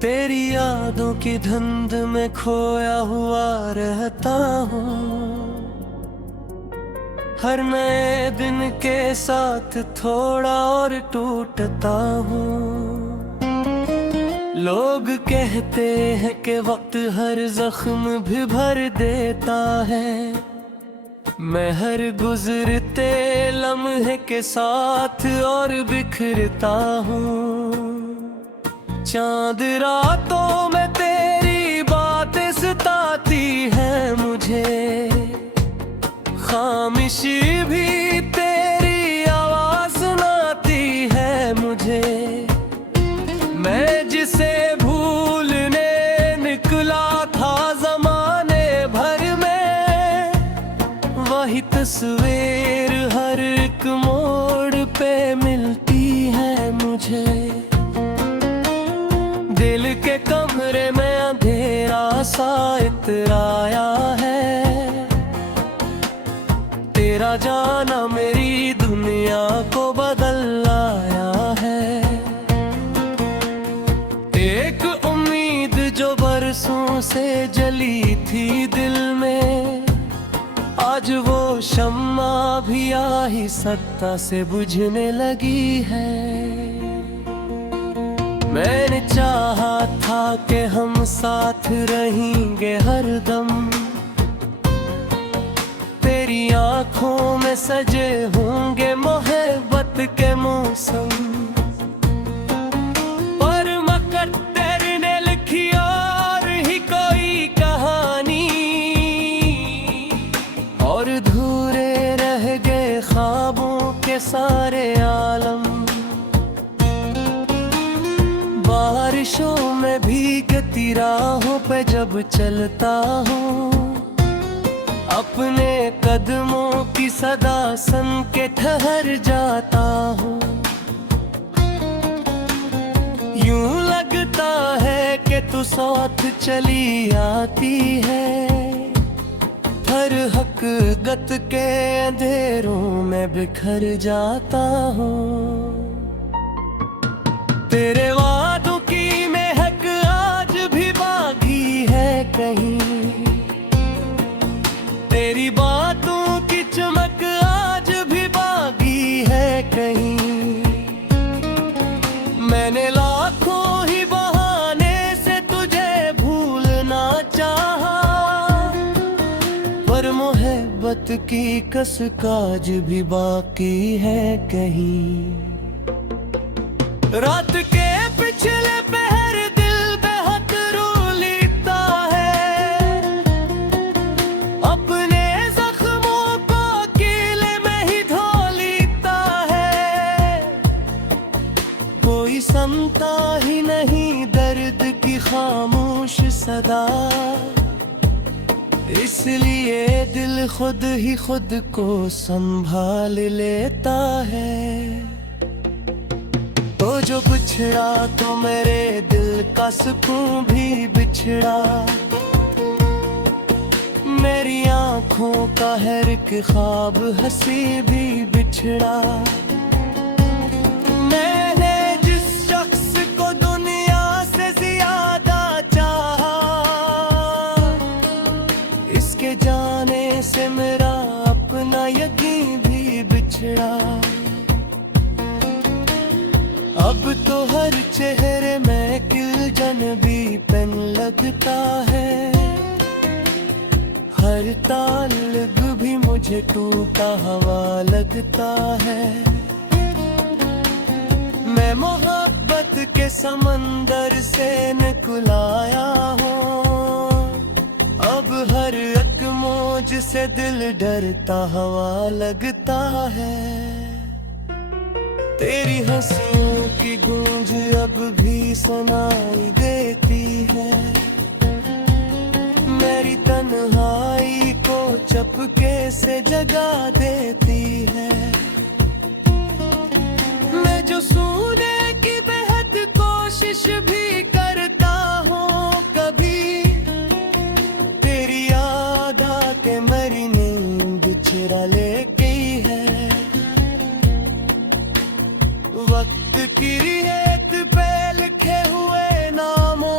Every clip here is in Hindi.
तेरी यादों की धुंध में खोया हुआ रहता हूँ। हर नए दिन के साथ थोड़ा और टूटता हूँ। लोग कहते हैं कि वक्त हर जख्म भी भर देता है। मैं हर गुजरते लम्हे के साथ और बिखरता हूँ। चांद रातों में तेरी बातें सताती है मुझे। खामोशी भी तेरी आवाज सुनाती है मुझे। मैं जिसे भूलने निकला था ज़माने भर में, वही तस्वीर हर एक मोड़ पे मिलती है मुझे। दिल के कमरे में अंधेरा सा इतराया है। तेरा जाना मेरी दुनिया को बदल लाया है। एक उम्मीद जो बरसों से जली थी दिल में, आज वो शम्मा भी आहिस्ता से बुझने लगी है। मैंने चाहा था कि हम साथ रहेंगे हरदम। तेरी आँखों में सजे होंगे मोहब्बत के मौसम। पर मुकद्दर ने लिखी और ही कोई कहानी, और अधूरे रह गए ख्वाबों के सारे आलम। बारिशों में भीगती राहों पे जब चलता हूँ, अपने कदमों की सदा सुन के ठहर जाता हूँ। यूं लगता है कि तू साथ चली आती है। हर हकीकत के अंधेरों में बिखर जाता हूँ। तेरे वादों की महक आज भी बाकी है कहीं। तेरी बातों की चमक आज भी बाकी है कहीं। मैंने लाखों ही बहाने से तुझे भूलना चाहा, पर मोहब्बत की कसक आज भी बाकी है कहीं। रात के पिछले पहर दिल बेहद रो लेता है। अपने जख्मों को अकेले में ही धो लेता है। कोई सुनता ही नहीं दर्द की खामोश सदा, इसलिए दिल खुद ही खुद को संभाल लेता है। तो जो बिछड़ा तो मेरे दिल का सुकून भी बिछड़ा। मेरी आँखों का हर एक ख्वाब हंसी भी बिछड़ा। मैंने जिस शख्स को दुनिया से ज्यादा चाहा, इसके जाने से मेरा अपना यकीन भी बिछड़ा। अब तो हर चेहरे में किलजन भी पेन लगता है। हर ताल्लुक भी मुझे टूटा हवा लगता है। मैं मोहब्बत के समंदर से निकल आया हूँ। अब हर एक मौज से दिल डरता हवा लगता है। तेरी हंसियों की गूंज अब भी सुनाई देती है। मेरी तन्हाई को चपके से जगा देती है। मैं जो सोने की बेहद कोशिश भी करता हूँ, कभी तेरी याद आके मेरी नींद चुरा ले गई है। वक्त की रेत पे लिखे हुए नामों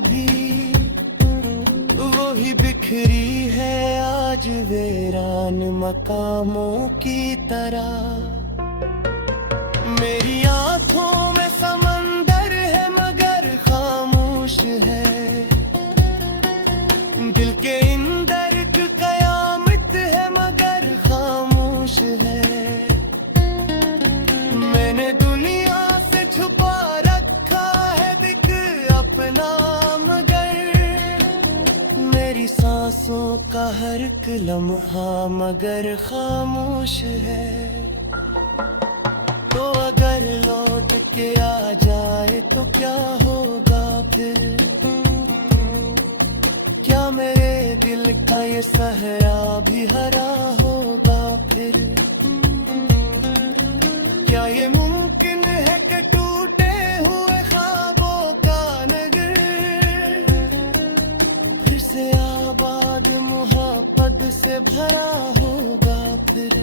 भी वही बिखरी है आज वीरान मकामों की तरह। मेरी आंखों में समंदर है मगर खामोश है, दिल के अंदर कयामत है मगर खामोश है। मैंने दुनिया से छुपा रखा है दिख अपना मगर, मेरी सांसों का हर एक लम्हा मगर खामोश है। तो अगर लौट के आ जाए तो क्या होगा फिर, क्या मेरे दिल का ये सहरा भी हरा होगा फिर। क्या ये मुमकिन है कि टूटे हुए ख्वाबों का नगर फिर से आबाद मोहब्बत से भरा होगा फिर।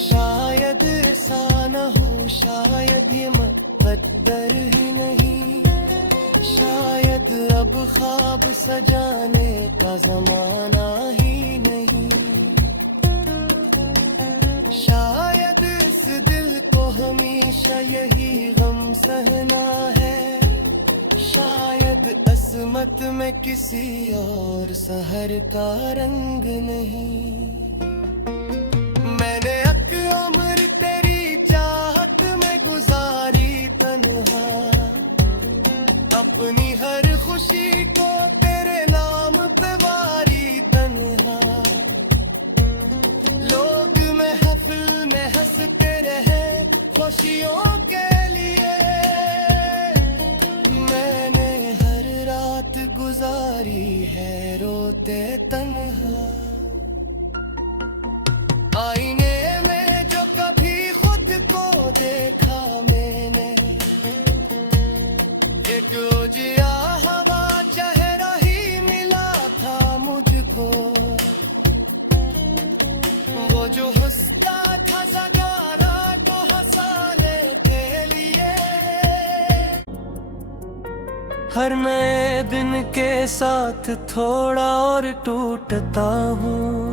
शायद ऐसा न हो, शायद ये मुक़द्दर ही नहीं, शायद अब ख्वाब सजाने का ज़माना ही नहीं। शायद इस दिल को हमेशा यही गम सहना है, शायद अस्मत में किसी और सहर का रंग नहीं। मैंने उम्र तेरी चाहत में गुजारी तन्हा, अपनी हर खुशी को तेरे नाम पे वारी तन्हा। लोग महफिल में हंसते रहे खुशियों के लिए, मैंने हर रात गुजारी है रोते तन्हा। आईने में जो कभी खुद को देखा मैंने, एक उजिया हवा चेहरा ही मिला था मुझको। वो जो हंसता था सगारा को हंसाने के लिए। हर नए दिन के साथ थोड़ा और टूटता हूँ।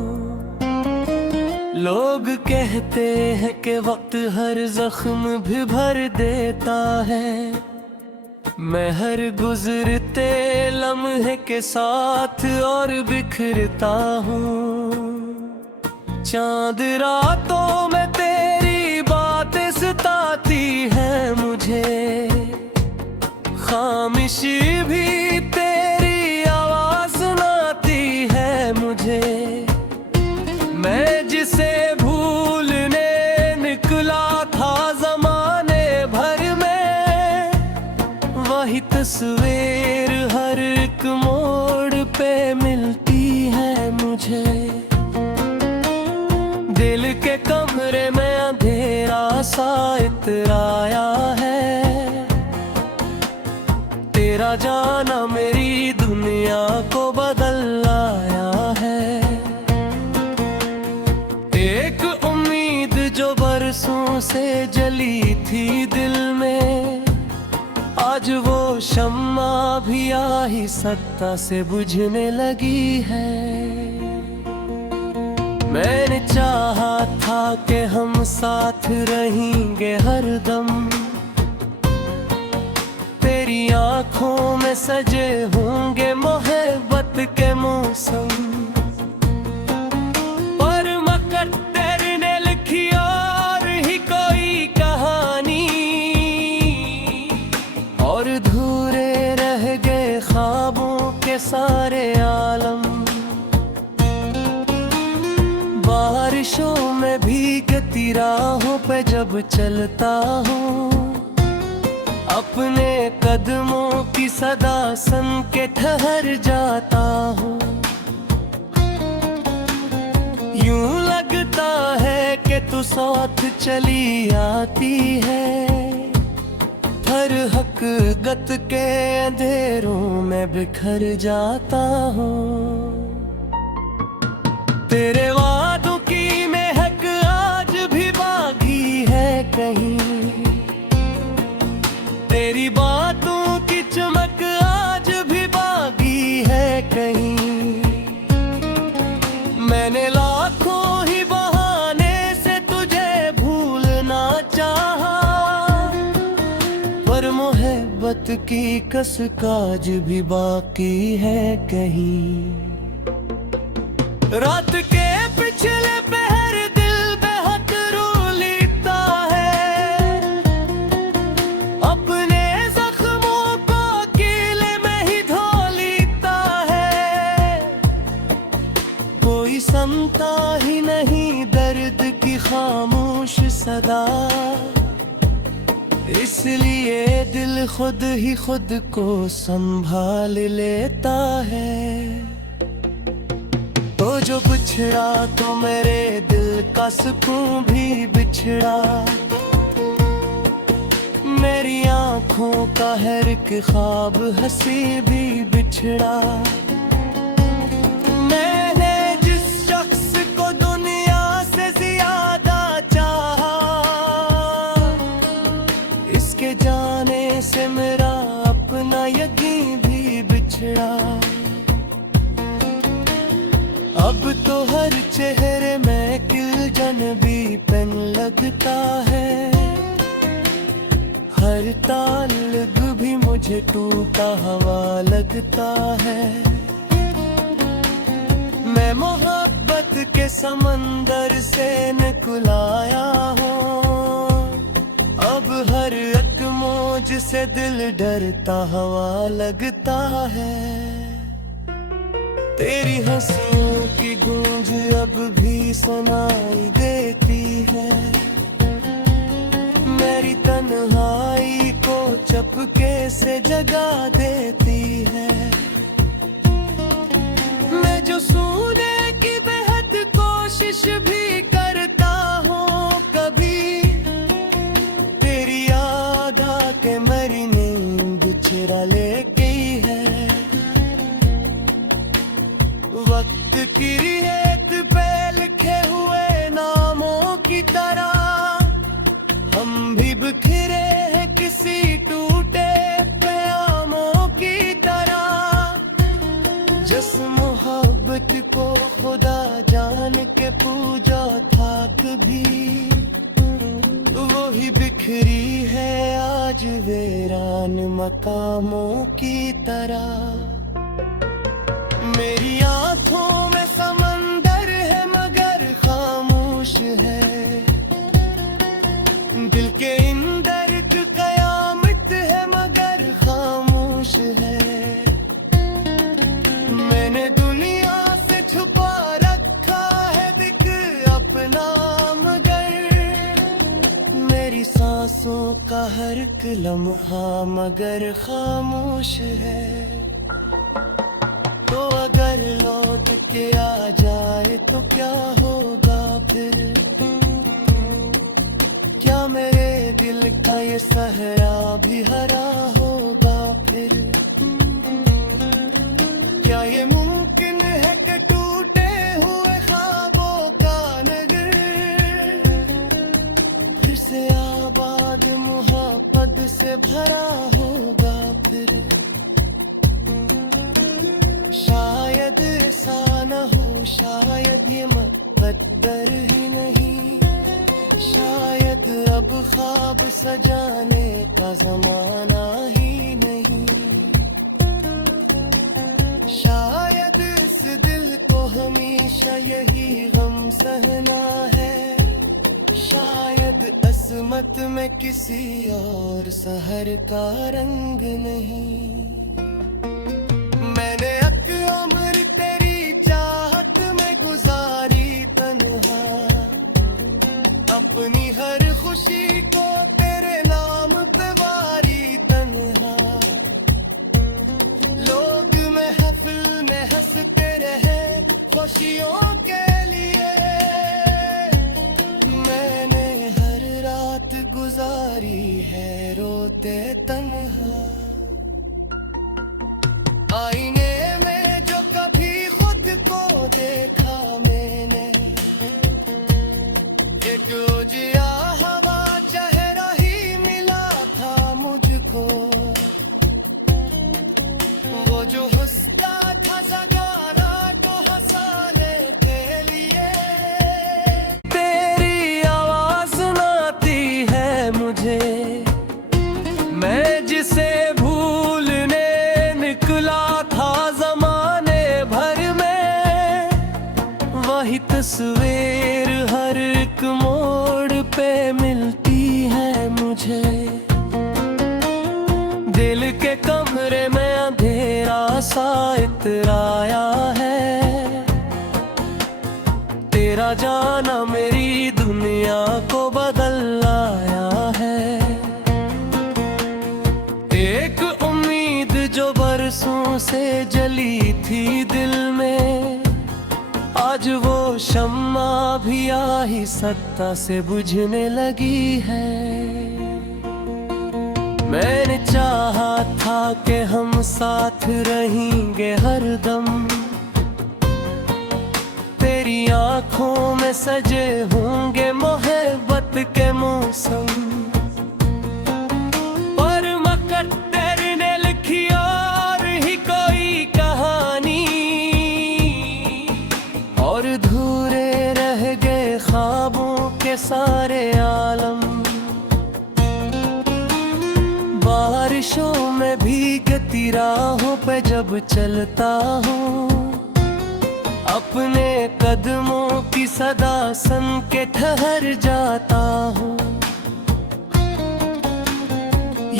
लोग कहते हैं कि वक्त हर जख्म भी भर देता है, मैं हर गुजरते लम्हे के साथ और बिखरता हूँ। चांद रातों में तेरी बातें सताती है मुझे, खामोशी भी तेरी आवाज सुनाती है मुझे। मैं जिसे भूलने निकला था ज़माने भर में, वही तस्वीर हर एक मोड़ पे मिलती है मुझे। दिल के कमरे में अंधेरा सा इतराया है, तेरा जाना मेरी दुनिया को बदल आया है। एक उम्मीद जो बरसों से जली थी दिल में, आज वो शम्मा भी आहिस्ता से बुझने लगी है। मैंने चाहा था कि हम साथ रहेंगे हरदम, तेरी आंखों में सजे होंगे मोहब्बत के मौसम। पर मुक़द्दर ने लिखी और ही कोई कहानी, और अधूरे रह गए ख्वाबों के सारे आलम। बारिशों में भीगती राहों पे जब चलता हूँ, अपने कदमों की सदा सुन के ठहर जाता हूँ। यूं लगता है कि तू साथ चली आती है, हर हकीकत के अंधेरों में बिखर जाता हूँ। तेरे वादों की महक आज भी बाकी है कहीं, तेरी बातों की कस काज भी बाकी है कहीं। रात के पिछले पहर दिल बेहद रो लेता है, अपने जख्मों को अकेले में ही धो लेता है। कोई सुनता ही नहीं दर्द की खामोश सदा, इसलिए दिल खुद ही खुद को संभाल लेता है। तो जो बिछड़ा तो मेरे दिल का सुकून भी बिछड़ा, मेरी आँखों का हर एक ख्वाब हंसी भी बिछड़ा। मैंने जिस शख्स को दुनिया से ज्यादा चाहा, इसके जाने से मेरा अपना यकीन भी बिछड़ा। अब तो हर चेहरे में किलजन भी पेन लगता है, हर ताल्लुक भी मुझे टूटा हुआ लगता है। मैं मोहब्बत के समंदर से निकलाया हूँ, अब हर एक मौज से दिल डरता हुआ लगता है। तेरी हंसियों की गूंज अब भी सुनाई देती है, मेरी तन्हाई को चपके से जगा देती है। मैं जो सोने की बेहद कोशिश भी करता हूँ, कभी तेरी याद आके मेरी नींद चुरा ले गई है। वक्त की रेत पे लिखे हुए नामों की तरह हम भी बिखरे हैं किसी टूटे प्यामों की तरह। जिस मोहब्बत को खुदा जान के पूजा था कभी, वो ही बिखरी है आज वीरान मकामों की तरह। मेरी आँखों में समंदर है मगर खामोश है, दिल के अंदर की कयामत है मगर खामोश है। मैंने दुनिया से छुपा रखा है दिख अपना, मगर मेरी सांसों का हर एक लम्हा मगर खामोश है। तो अगर लौट के आ जाए तो क्या होगा फिर, क्या मेरे दिल का ये सहरा भी हरा होगा फिर। क्या ये मुमकिन है कि टूटे हुए ख्वाबों का नगर फिर से आबाद मोहब्बत से भरा होगा फिर। शायद ऐसा न हो, शायद ये मुक़द्दर ही नहीं, शायद अब ख्वाब सजाने का जमाना ही नहीं। शायद इस दिल को हमेशा यही गम सहना है, शायद असमत में किसी और सहर का रंग नहीं। मैंने उम्र तेरी चाहत में गुजारी तन्हा, अपनी हर खुशी को तेरे नाम पे वारी तन्हा। लोग महफिल में हंसते रहे खुशियों के लिए, मैंने हर रात गुजारी है रोते तन्हा। आईने में जो कभी खुद को देखा मैंने, एक उजिया हवा चेहरा ही मिला था मुझको। वो जो हंसता था जगाना तो हंसाने के लिए। तेरी आवाज सुनाती है मुझे, मैं जिसे तस्वीर हर एक मोड़ पे मिलती है मुझे। दिल के कमरे में अंधेरा सा इतराया है, तेरा जाना मेरी दुनिया को बदल लाया है। एक उम्मीद जो बरसों से जली थी दिल में, आज वो शम्मा भी आहिस्ता से बुझने लगी है। मैंने चाहा था कि हम साथ रहेंगे हरदम, तेरी आँखों में सजे होंगे मोहब्बत के मौसम। पर मुकद्दर ने लिखी और ही कोई कहानी, और अधूरे रह गए ख्वाबों के सारे आलम। बारिशों में भीगती राहों पे जब चलता हूँ, अपने कदमों की सदा सुन के ठहर जाता हूँ।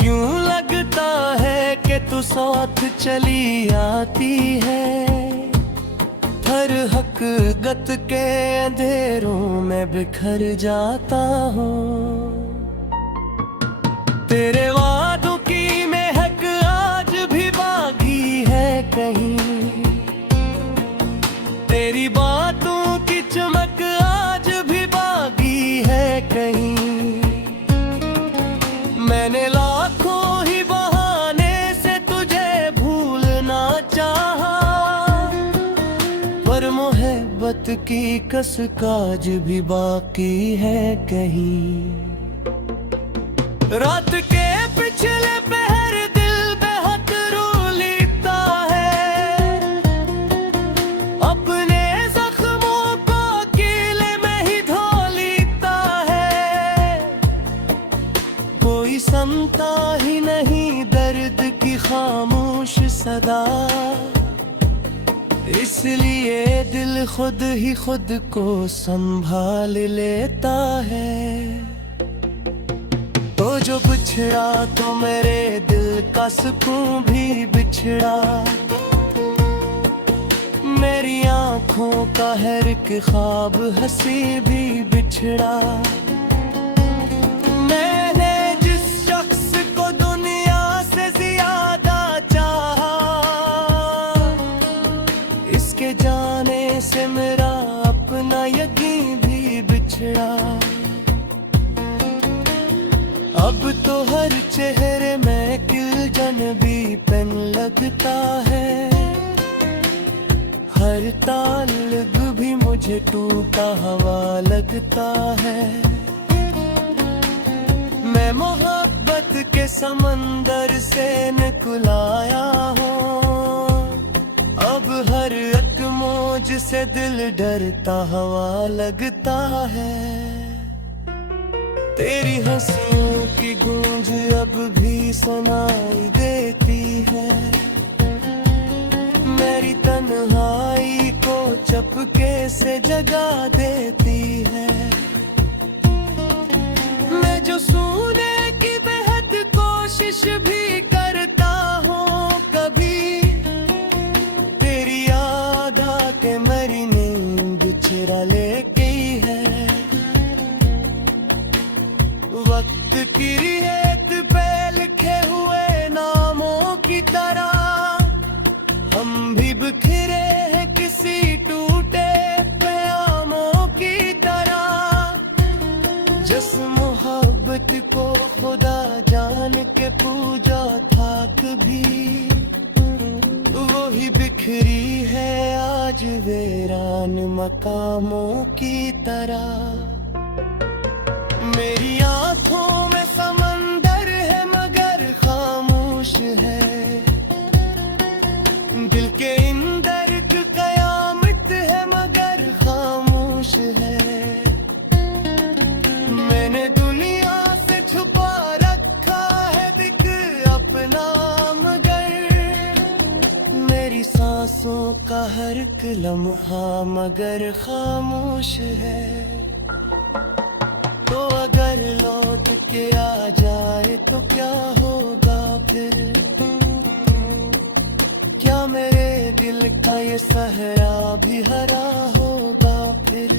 यूं लगता है कि तू साथ चली आती है, हर हकीकत के अंधेरों में बिखर जाता हूँ। तेरे वादों की महक आज भी बाकी है कहीं, तेरी बातों की चमक आज भी बाकी है कहीं। मैंने लाखों ही बहाने से तुझे भूलना चाहा, पर मोहब्बत की कसक आज भी बाकी है कहीं। रात के पिछले पहर दिल बेहद रो लेता है, अपने जख्मों को अकेले में ही धो लेता है। कोई सुनता ही नहीं दर्द की खामोश सदा, इसलिए दिल खुद ही खुद को संभाल लेता है। तो जो बिछड़ा तो मेरे दिल का सुकून भी बिछड़ा, मेरी आँखों का हर एक ख्वाब हंसी भी बिछड़ा। मैंने जिस शख्स को दुनिया से ज्यादा चाहा, इसके जाने से मेरा अपना यकीन भी बिछड़ा। अब तो हर चेहरे में किलजन भी पेन लगता है, हर ताल्लुक भी मुझे टूटा हवा लगता है। मैं मोहब्बत के समंदर से निकल आया हूँ, अब हर एक मौज से दिल डरता हवा लगता है। तेरी हंसियों की गूंज अब भी सुनाई देती है, मेरी तन्हाई को चपके से जगा देती है। मैं जो सोने की बेहद कोशिश भी करता हूँ, कभी तेरी याद आके मेरी नींद चुरा ले गई है। वक्त की रेत पे लिखे हुए नामों की तरह हम भी बिखरे हैं किसी टूटे क़यामों की तरह। जिस मोहब्बत को खुदा जान के पूजा था कभी, वही बिखरी है आज वीरान मकामों की तरह। मेरी आँखों में समंदर है मगर खामोश है, दिल के अंदर की कयामत है मगर खामोश है। मैंने दुनिया से छुपा रखा है दिख अपना, मगर मेरी सांस सांसों का हर एक लम्हा मगर खामोश है। तो अगर लौट के आ जाए तो क्या होगा फिर? क्या मेरे दिल का ये सहरा भी हरा होगा फिर?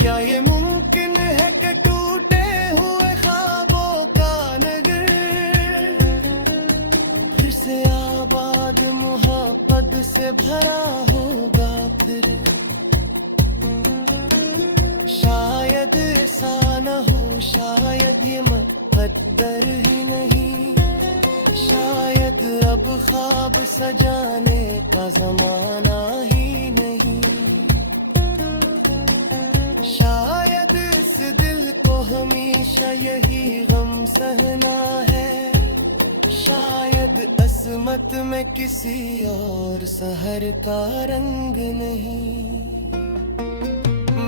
क्या ये मुमकिन है कि टूटे हुए ख्वाबों का नगर फिर से आबाद मोहब्बत से भरा होगा फिर? शायद ऐसा न हो, शायद ये मुक़द्दर ही नहीं, शायद अब ख्वाब सजाने का ज़माना ही नहीं। शायद इस दिल को हमेशा यही गम सहना है, शायद अस्मत में किसी और शहर का रंग नहीं।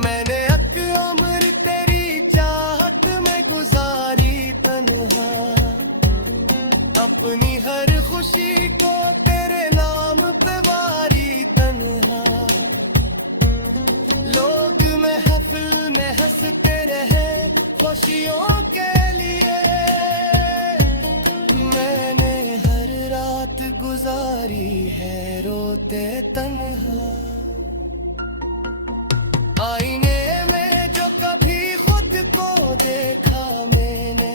मैंने उम्र तेरी चाहत में गुजारी तन्हा, अपनी हर खुशी को तेरे नाम पे वारी तन्हा। लोग महफिल में हंसते रहे खुशियों के लिए, मैंने हर रात गुजारी है रोते तन्हा। आईने में जो कभी खुद को देखा मैंने,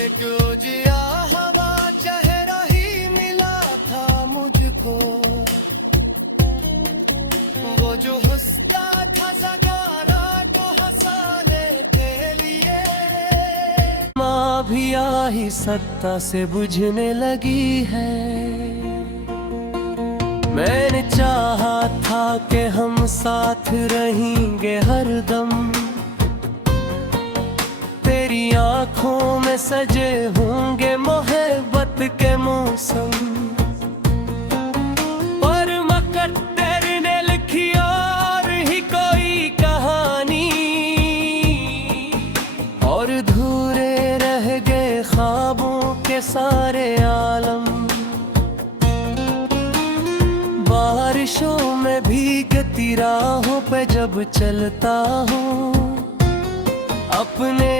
एक उजिया हवा चेहरा ही मिला था मुझको, वो जो हंसता था सगारा तो हंसाने के लिए। माँ भी आही सत्ता से बुझने लगी है। मैंने चाहा था कि हम साथ रहेंगे हरदम, तेरी आंखों में सजे होंगे मोहब्बत के मौसम। पर मुक़द्दर ने लिखी और ही कोई कहानी, और अधूरे रह गए ख्वाबों के सारे आलम। बारिशों में भीगती राहों पे जब चलता हूँ, अपने